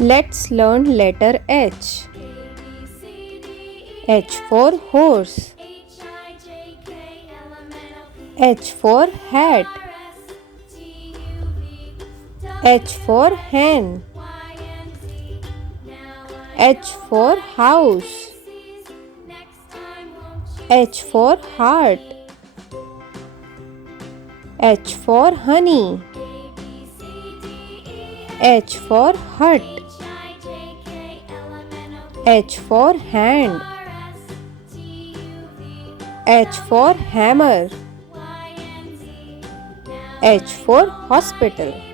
Let's learn letter H. H for horse. H for hat. H for hen. H for house. H for heart. H for honey. H for hut. H for hand. H for hammer. H for hospital.